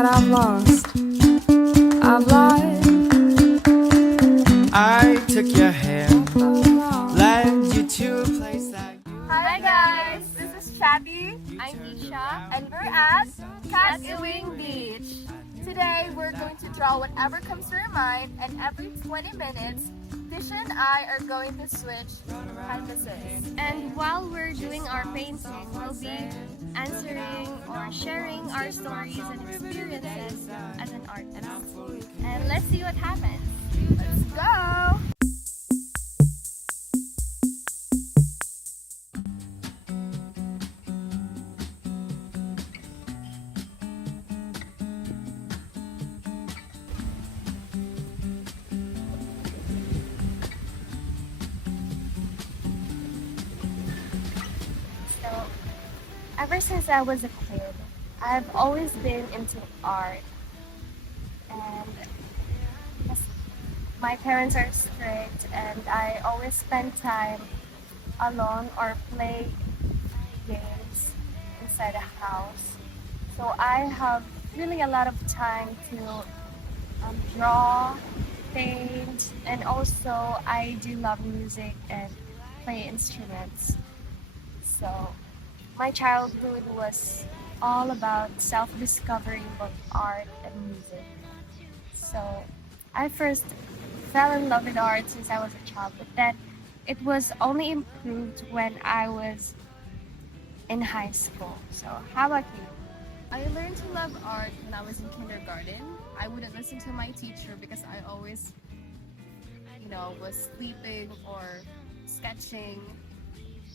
that I've lost. I've lied. I took your hand, led you to a place that Hi guys, this is Chatty. I'm Isha, and we're at Catwing Beach. Today we're going to draw whatever comes to our mind, and every 20 minutes, Tisha and I are going to switch canvases. And while we're doing our painting, we'll be answering or sharing our stories and experiences as an artist. And let's see what happens. Let's go! So, ever since I was a kid, I've always been into art. And yes, my parents are strict, and I always spend time alone or play games inside a house. So I have really a lot of time to draw, paint, and also I do love music and play instruments. So my childhood was all about self-discovering both art and music. So I first fell in love with art since I was a child, but then it was only improved when I was in high school. So how about you? I learned to love art when I was in kindergarten. I wouldn't listen to my teacher because I always, was sleeping or sketching,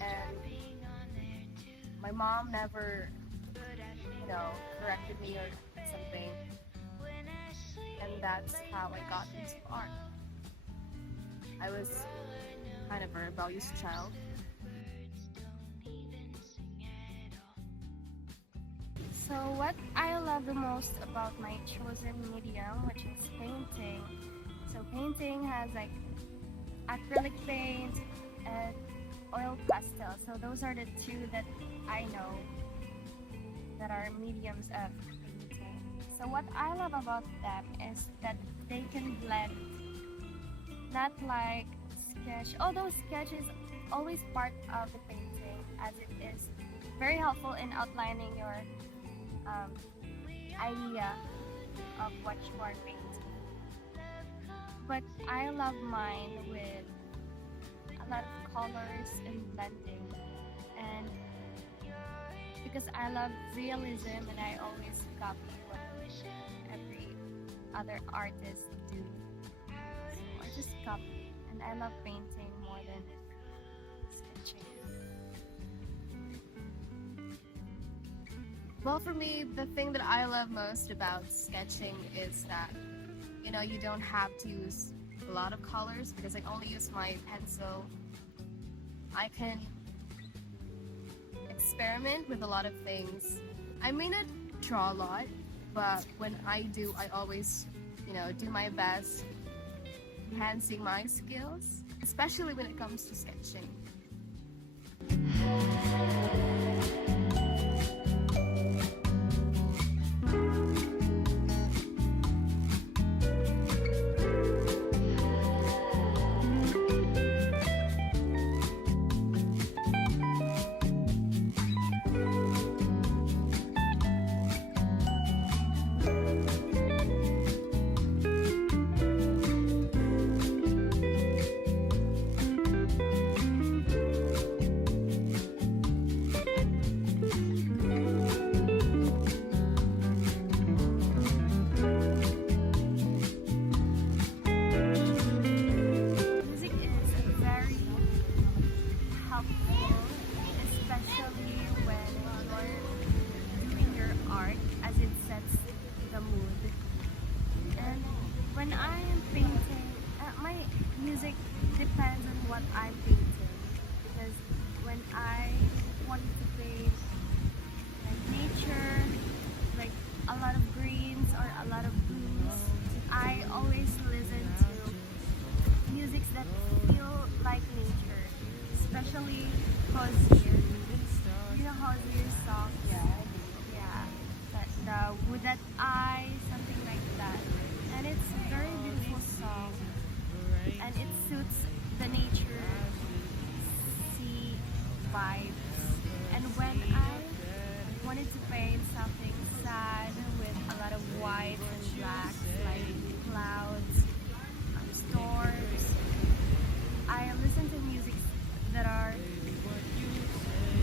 and my mom never, corrected me or something. And that's how I got into art. I was kind of a rebellious child. So what I love the most about my chosen medium, which is painting. So painting has like acrylic paint and oil pastel. So those are the two that I know that are mediums of painting. So what I love about them is that they can blend, not like sketch, although sketch is always part of the painting, as it is very helpful in outlining your idea of what you are painting. But I love mine with a lot of colors and blending, and because I love realism and I always copy what every other artist do. So I just copy, and I love painting more than sketching. Well, for me, the thing that I love most about sketching is that, you don't have to use a lot of colors because I only use my pencil. I can experiment with a lot of things. I may not draw a lot, but when I do, I always, do my best enhancing my skills, especially when it comes to sketching. Music is very helpful, especially when you're doing your art, as it sets the mood. And when I am painting, my music depends on what I'm painting. Because when I want to paint like nature, like a lot of greens or a lot of blues, I always listen to music that feel like nature, especially Hozier. You know Hozier's song? Yeah. That the wood that I and it's a very beautiful song, and it suits the nature, sea vibes. And when I wanted to paint something sad with a lot of white and black, like clouds, storms, I listen to music that are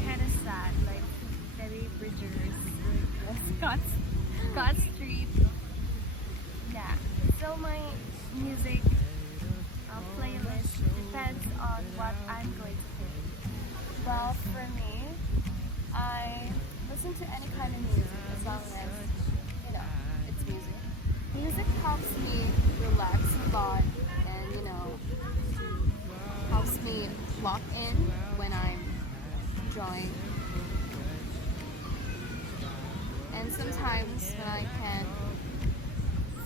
kind of sad, like Debbie Bridgers, Scott Street. Yeah, so my music playlist depends on what I'm going to do. Well, for me, I listen to any kind of music as long as, you know, it's music. Music helps me relax a lot and, you know, helps me lock in when I'm drawing. And sometimes when I can't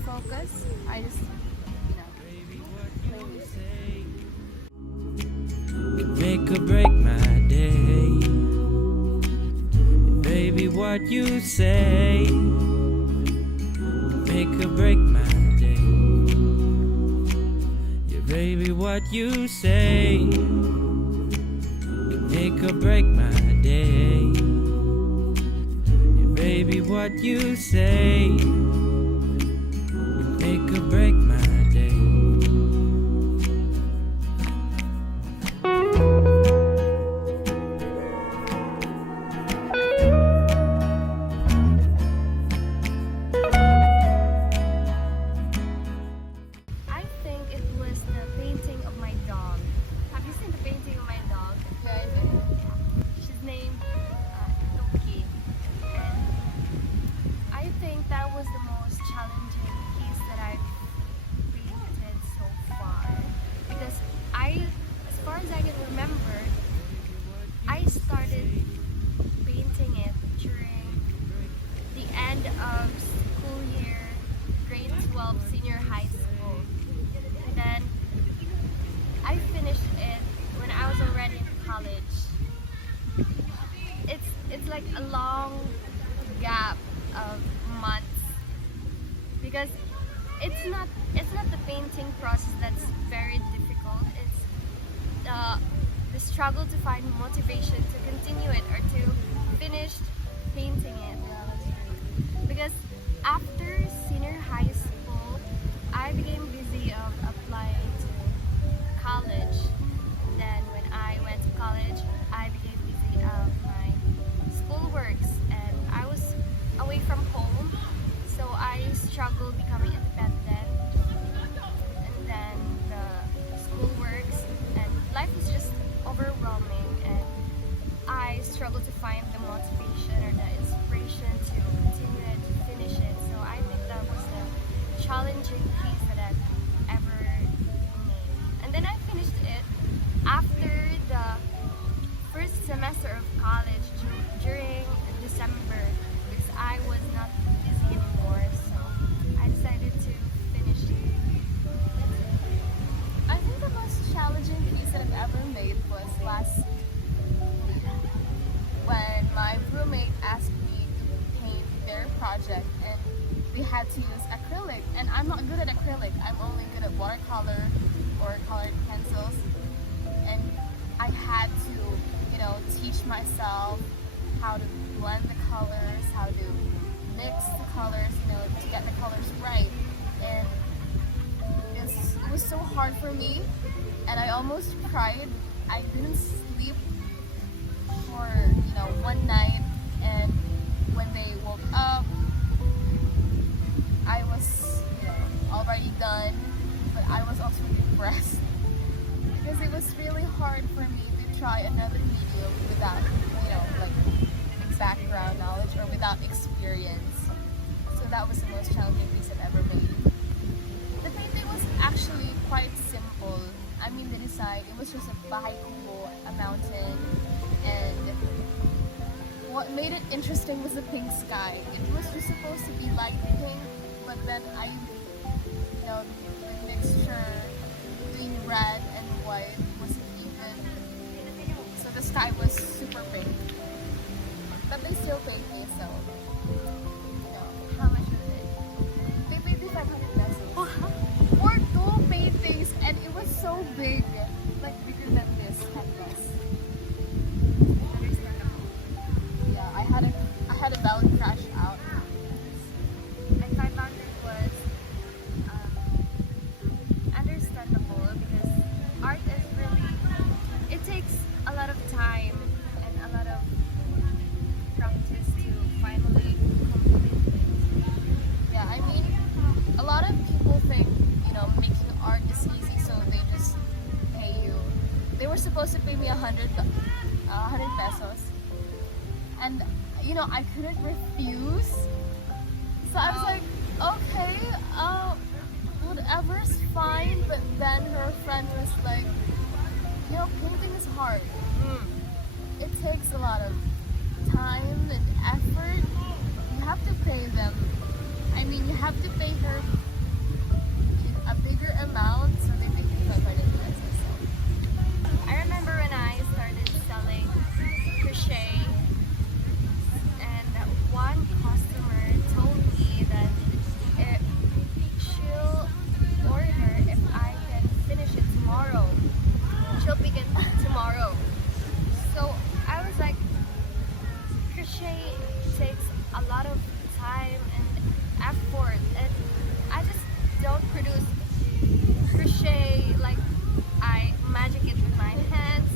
focus, I just, you know, play music. Make or break my day. Baby, what you say. Make or break my day. Yeah, baby, what you say. Make or break my day. Yeah, baby, what you say. Make or break my day. I think it was the painting of my dog. Have you seen the painting of my dog? Yeah, I did. She's named Loki. And I think that was the most challenging piece that I've painted so far. Because as far as I can remember, I started painting it during the end of school year, grade 12, senior high school. And then I finished it when I was already in college. It's like a long gap of months because it's not the painting process that's very difficult. It's the struggle to find motivation to continue it or to finish painting it. Because after senior high school, I became busy of applying to college. Then when I went to college, I became busy of my schoolworks, and I was away from home, so I struggled becoming independent. And then the schoolworks and life was just overwhelming, and I struggled to find the motivation or the inspiration to continue it, to finish it. So I think that was the challenging piece that I've ever made. And then I finished it after the first semester of college during December because I was not busy anymore. So I decided to finish it. I think the most challenging piece that I've ever made was last week when my roommate asked me to paint their project, and we had to use acrylic, and I'm not good at acrylic. I'm only good at watercolor or colored pencils, and I had to, you know, teach myself how to blend the colors, how to mix the colors, you know, to get the colors right. And it was so hard for me, and I almost cried. I didn't sleep for, you know, one night, and when they woke up, I was, you know, already done, but I was also depressed because it was really hard for me to try another medium without, you know, like background knowledge or without experience. So that was the most challenging piece I've ever made. The painting was actually quite simple. I mean, the design, it was just a bahay kubo, a mountain, and what made it interesting was the pink sky. It was just supposed to be light pink, but then I, you know, the mixture between red and white wasn't even, so the sky was super pink. But they still paid me, so, you know. How much was it? They paid me 500 pesos. I couldn't refuse. So I was like, okay, whatever's fine. But then her friend was like, painting is hard. It takes a lot of time and effort. You have to pay them. I mean, you have to pay her a bigger amount so they can keep my finances. I remember when I started selling crochet, and one customer told me that she'll order if I can finish it tomorrow. She'll begin tomorrow. So I was like, crochet takes a lot of time and effort, and I just don't produce crochet like I magic it with my hands.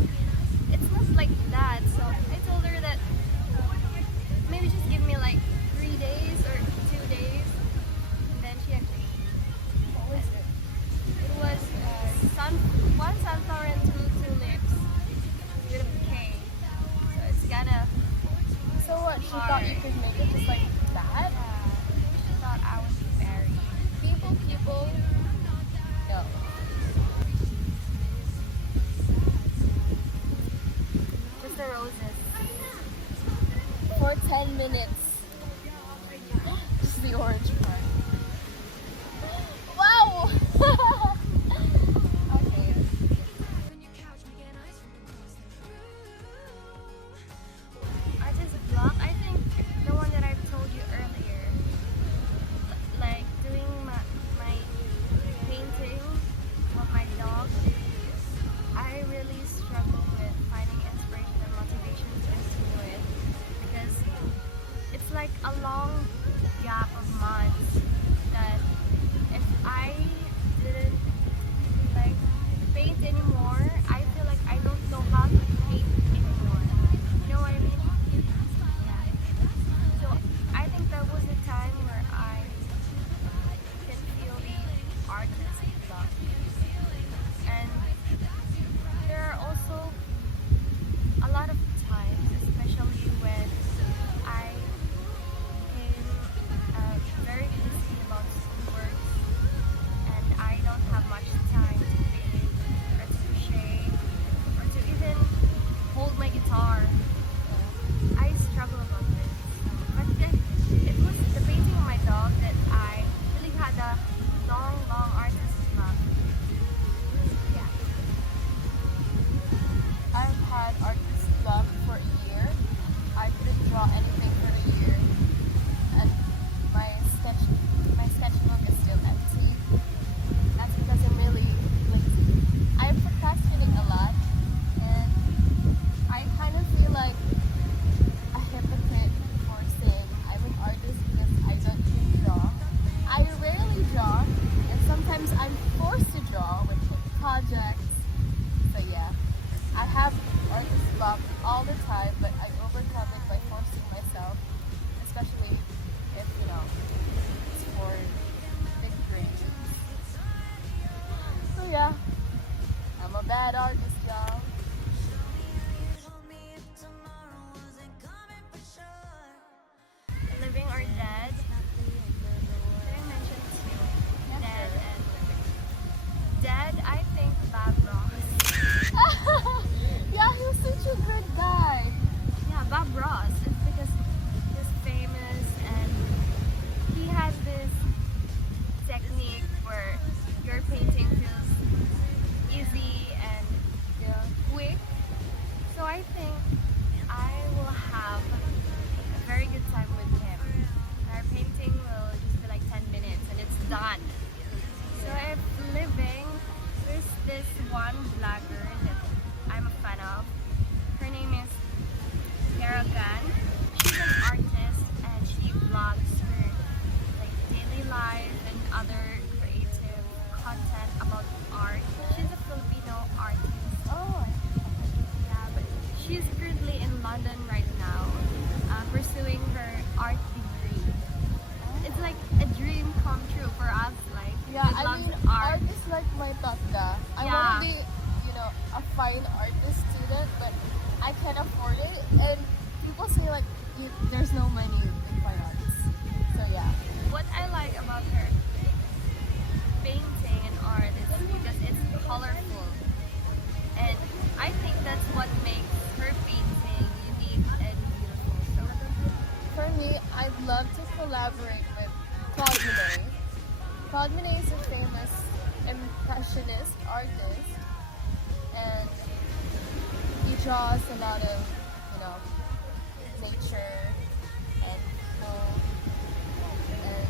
Claude Monet. Claude Monet is a famous impressionist artist, and he draws a lot of, nature and people. And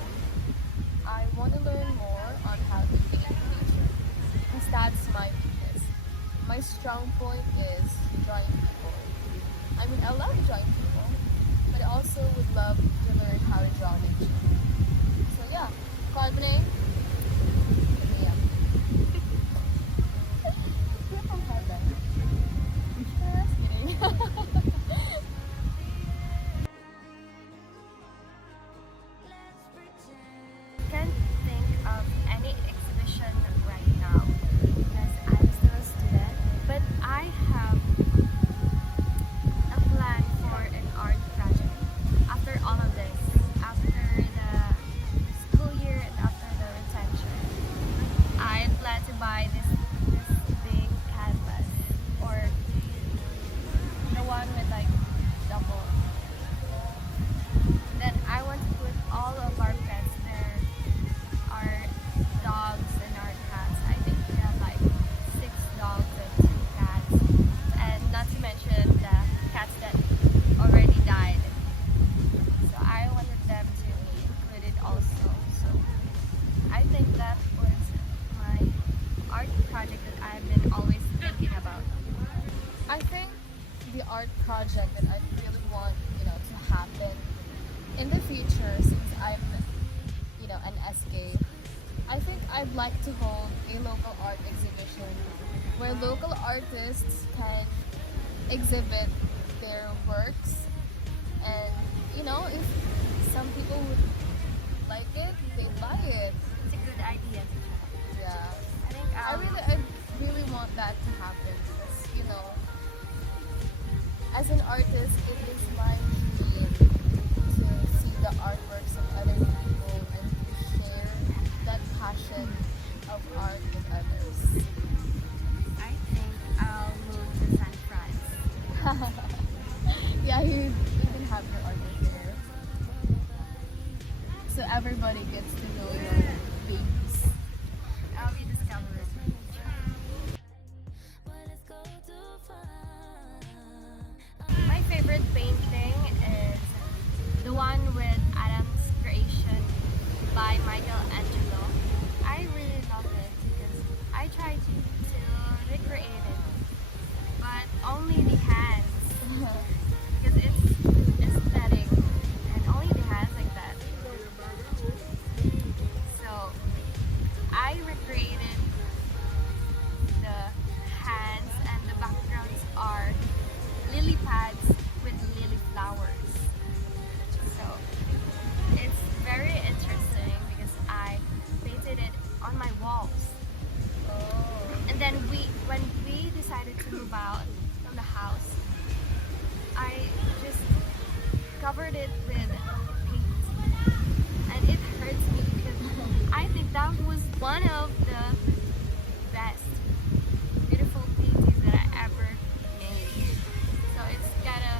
I want to learn more on how to paint nature, because that's my weakness. My strong point is drawing people. I mean, I love drawing people, but I also would love to learn how to draw nature. So yeah, Claude Monet. Yeah. You're from heaven. Just kidding. Can't think of any exhibition right now because I'm still a student, but I have a plan for an art project after all of this, after the school year and after the retention. I plan to buy this big canvas, or the one with like double. Then I want to put all of our pets there, our dogs and our cats. I think we have like 6 dogs and 2 cats, and not to mention the cats that already died. So I wanted them to be included also. So I think that was my art project that I've been always thinking about. I think the art project that I really want, to happen in the future, since I'm, an SK, I think I'd like to hold a local art exhibition where local artists can exhibit their works, and if some people would like it, they buy it. It's a good idea. Yeah, I think I really want that to happen because as an artist, it is my dream to see the artworks of other people and to share that passion of art with others. I think I'll move to San Fran. Yeah, you can have your artwork there. So everybody gets to know your babies. I'll be discovered. My favorite painting is the one with Adam's creation by Michelangelo. I really love it because I tried to recreate it, but only the hands because it's aesthetic and only the hands like that. So I recreated the hands, and the backgrounds are lily pads with lily flowers. So it's very interesting because I painted it on my walls. And then when we decided to move out from the house, I just covered it with paint. And it hurts me because I think that was one of the best beautiful paintings that I ever made. So it's gonna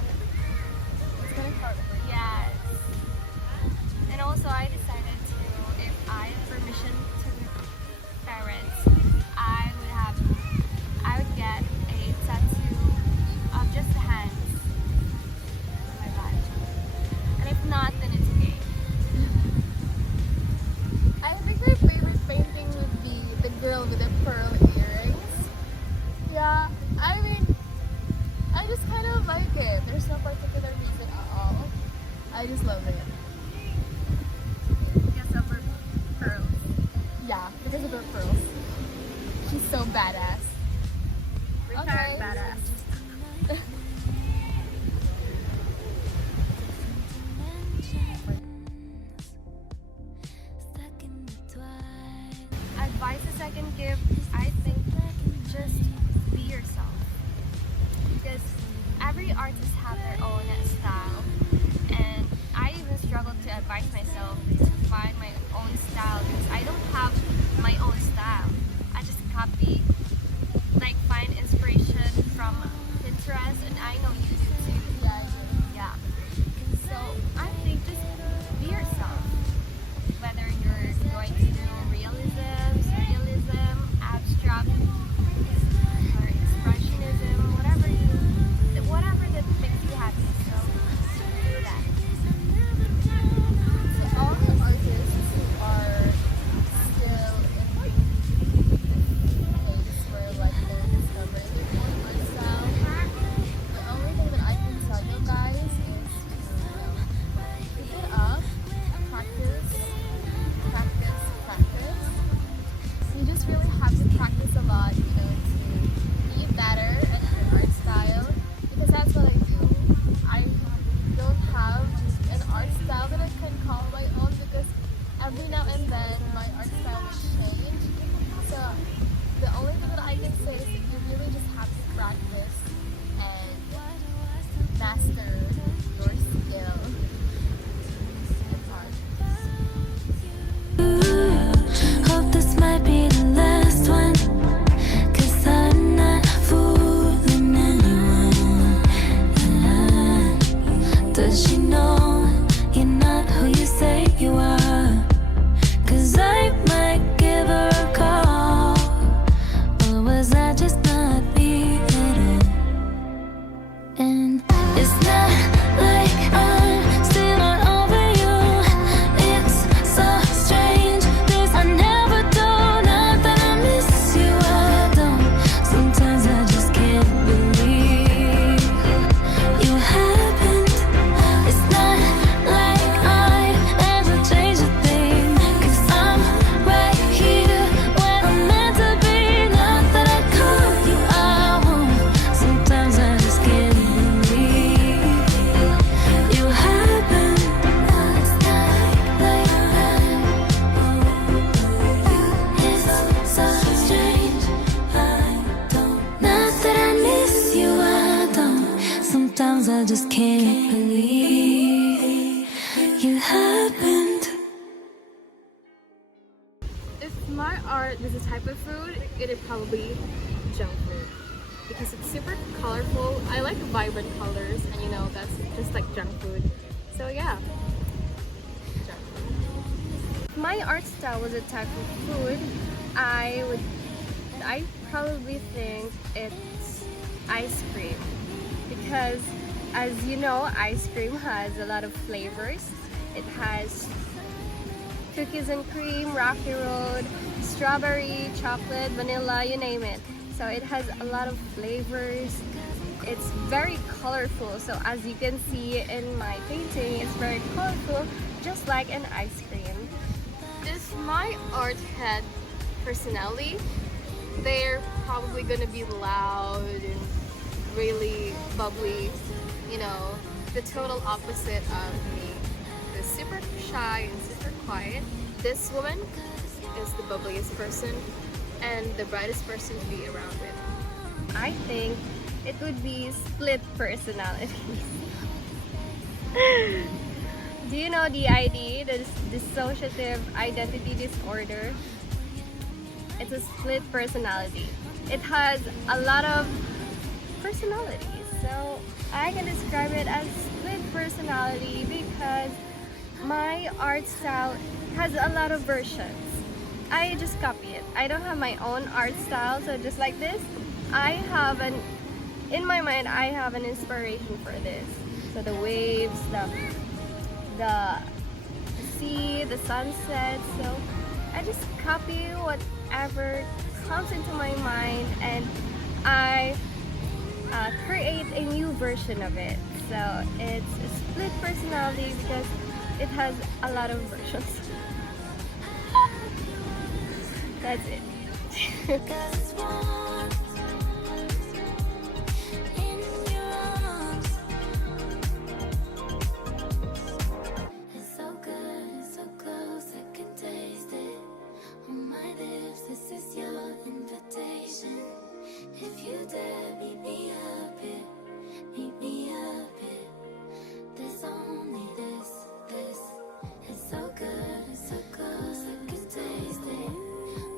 hurt. yeah. And also I decided to, if I have permission to parents, I would get a tattoo of just the hands on my body. And if not, then it's okay. I think my favorite painting would be the girl with the pearl earrings. Yeah, I mean, I just kind of like it. There's no particular reason at all. I just love it. Because of her pearls. Yeah, because of her pearls. She's so badass. Retired badass. Advice I can give, I think, just be yourself. Because every artist have their own style, and I even struggle to advise myself to find my own style because I don't have my own style. I just copy, like find inspiration from Pinterest, and I know you do too. Yeah, I do. Yeah. So I think just be yourself. Whether every now and then my art style will change. So the only thing that I can say is that you really just have to practice and master your skill. It's hard. Hope this might be the last one, 'cause I'm not fooling anyone. Does she know you're not who you say you are? 'Cause I might give her a call. Or was I just not me at all? And it's not like I'm still not over you. It's so strange. This I never do. Not that I miss you, I don't. Sometimes I just can't believe you happened. It's not like I ever changed a thing, 'cause I'm right here where I'm meant to be. Not that I call you, I won't. Sometimes I just can't believe you happened. It's not like that. It's so strange. I don't. Not that I miss you, I don't. Sometimes I just can't believe you happened. If my art was a type of food, it'd probably be junk food. Because it's super colorful. I like vibrant colors, and you know, that's just like junk food. So yeah, junk food. If my art style was a type of food, I probably think it's ice cream. Because as you know, ice cream has a lot of flavors. It has cookies and cream, rocky road, strawberry, chocolate, vanilla, you name it. So it has a lot of flavors. It's very colorful. So as you can see in my painting, it's very colorful, just like an ice cream. If my art had personality, they're probably gonna be loud and really bubbly, you know, the total opposite of me. The super shy and super quiet. This woman is the bubbliest person and the brightest person to be around with. I think it would be split personalities. Do you know DID, the dissociative identity disorder? It's a split personality. It has a lot of personalities, so I can describe it as split personality because my art style has a lot of versions. I just copy it. I don't have my own art style, so just like this, in my mind, I have an inspiration for this. So the waves, the sea, the sunset. So I just copy whatever comes into my mind, and I create a new version of it. So it's a split personality because it has a lot of versions. That's it. It's so good, it's so close, I can taste it on my lips. This is your invitation. If you dare, meet me up here, meet me up here. There's only this. It's so good, it's so close, I can taste it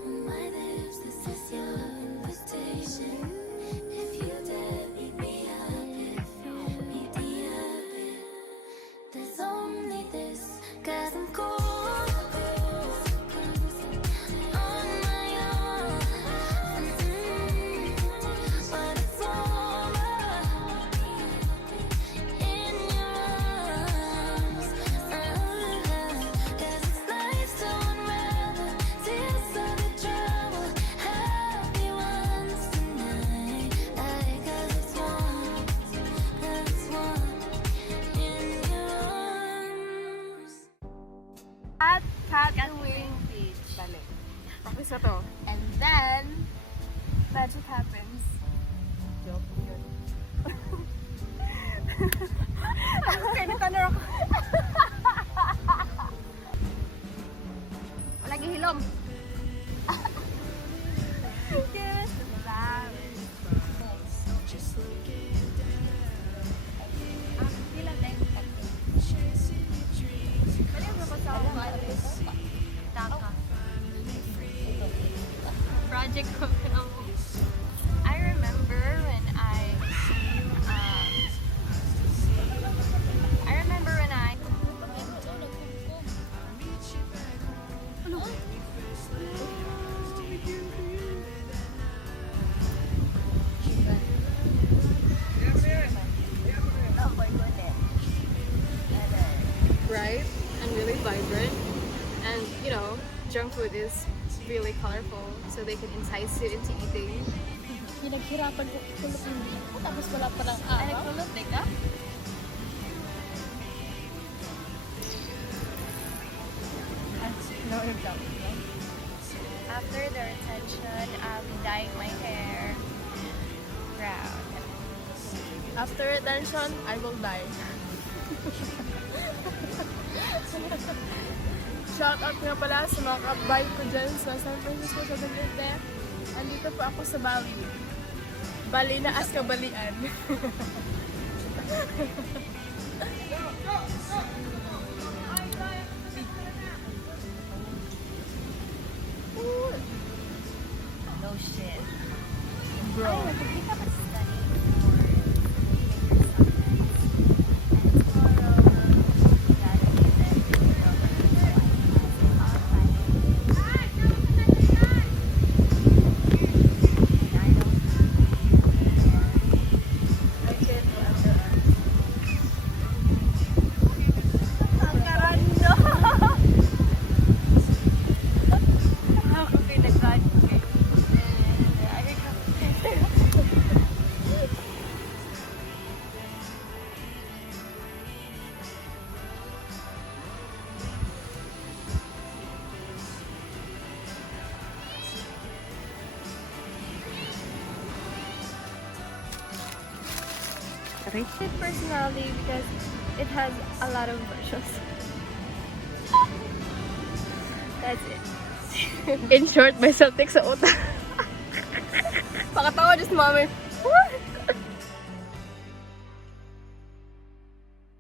on my lips. This is your invitation. If you dare, meet me up here, meet me up here. There's only this, 'cause I'm cool on my own. But it's over in your arms. 'Cause it's nice to unravel tears of the trouble. Happy ones tonight. 'Cause it's warm in your arms. At Catwing Beach. Balik. Practice na to. And then, magic happens. Joke yun. Okay, natanong ako. Ilom. Yes, wow. Project ko. I remember when bright and really vibrant, and you know, junk food is really colorful, so they can entice you into eating. Pinaghirapan ko kulot yung dito, tapos wala pa ng araw. Ay, nagkulot, teka? After the retention, I'll be dyeing my hair brown. After retention, I will die. Shout out nga pala sa mga kabay ko dyan sa San Francisco sa Cavite. Andito po ako sa Bali. Bali na as kabalian. No shit. Bro. Ay, nag-pick up a study. It personally because it has a lot of versions. That's it. In short, may saltik sa utak. Pakatawa just mommy.